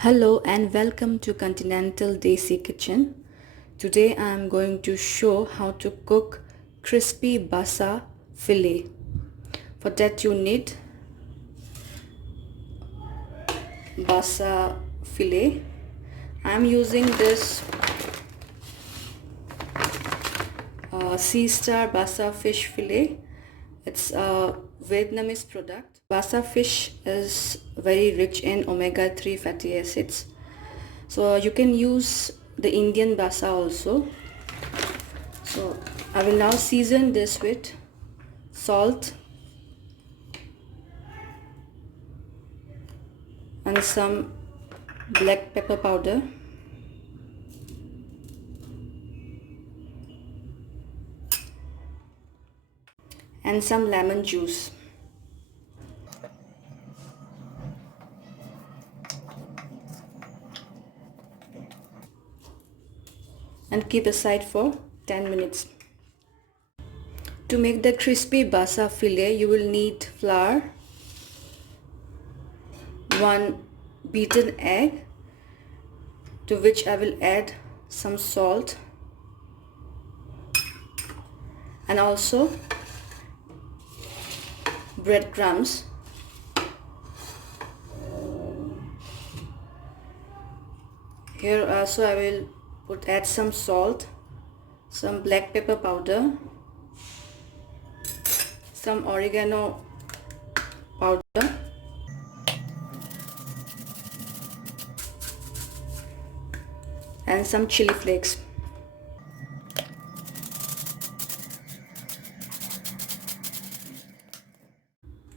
Hello and welcome to Continental Desi Kitchen. Today I am going to show how to cook crispy basa fillet. For that you need basa fillet. I am using this Sea Star Basa Fish Fillet. It's a Vietnamese product. Basa fish is very rich in omega-3 fatty acids. So you can use the Indian basa also. So I will now season this with salt and some black pepper powder, and some lemon juice. And keep aside for 10 minutes. To make the crispy basa fillet, you will need flour, 1 beaten egg, to which I will add some salt, and also breadcrumbs. Here also I will add some salt, some black pepper powder, some oregano powder, and some chili flakes.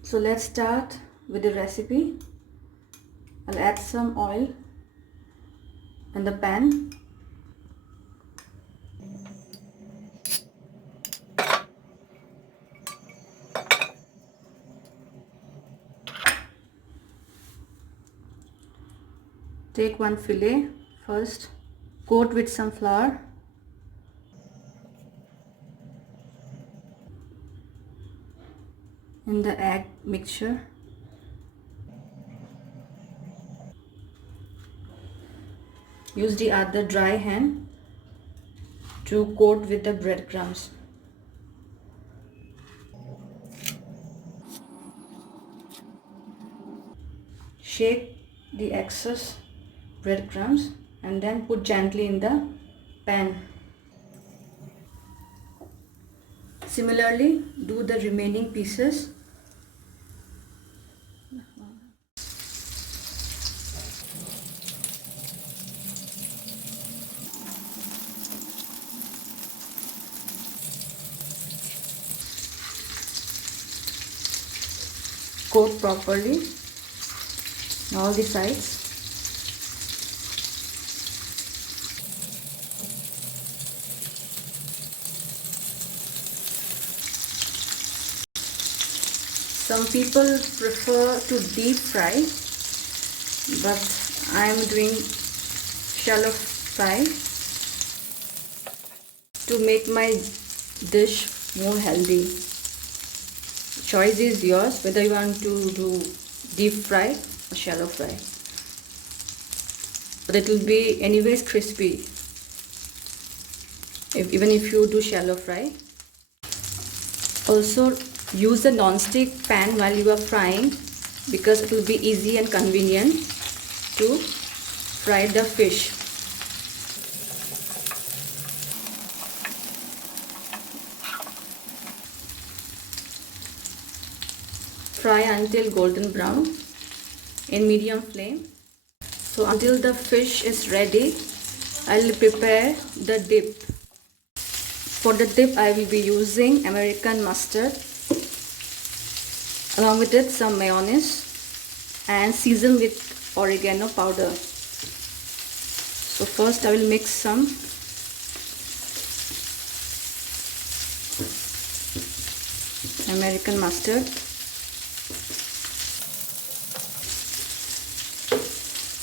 So let's start with the recipe. I'll add some oil in the pan. Take one fillet first, coat with some flour, in the egg mixture, use the other dry hand to coat with the breadcrumbs. Shake the excess breadcrumbs and then put gently in the pan. Similarly, do the remaining pieces. Coat properly on all the sides. Some people prefer to deep fry, but I am doing shallow fry to make my dish more healthy. Choice is yours whether you want to do deep fry or shallow fry, but it will be anyways crispy even if you do shallow fry. Also use a non-stick pan while you are frying, because it will be easy and convenient to fry the fish. Fry until golden brown in medium flame. So until the fish is ready, I will prepare the dip. For the dip I will be using American mustard, along with it some mayonnaise, and season with oregano powder. So first I will mix some American mustard,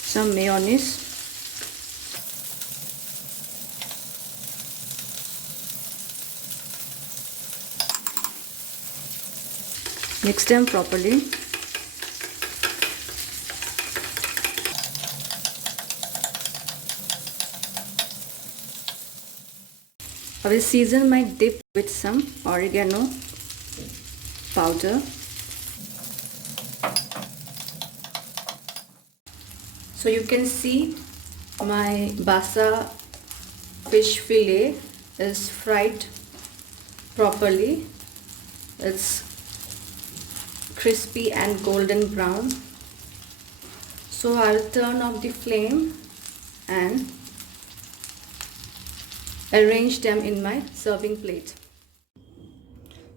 some mayonnaise, mix them properly. I will season my dip with some oregano powder. So you can see my Basa fish fillet is fried properly. It's crispy and golden brown. So I'll turn off the flame and arrange them in my serving plate.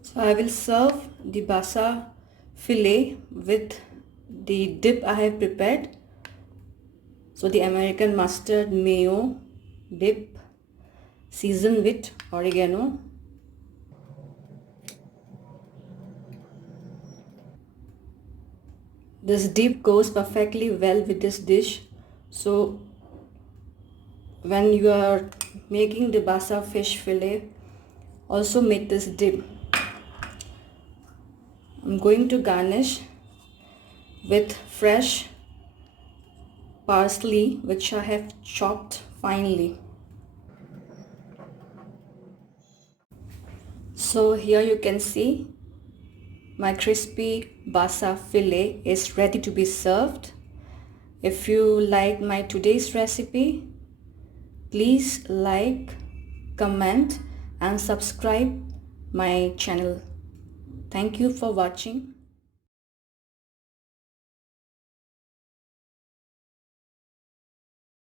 So I will serve the Basa fillet with the dip I have prepared. So the American mustard mayo dip seasoned with oregano. This dip goes perfectly well with this dish. So when you are making the Basa fish fillet, also make this dip. I'm going to garnish with fresh parsley which I have chopped finely. So here you can see my crispy Basa fillet is ready to be served. If you like my today's recipe, please like, comment and subscribe my channel. Thank you for watching.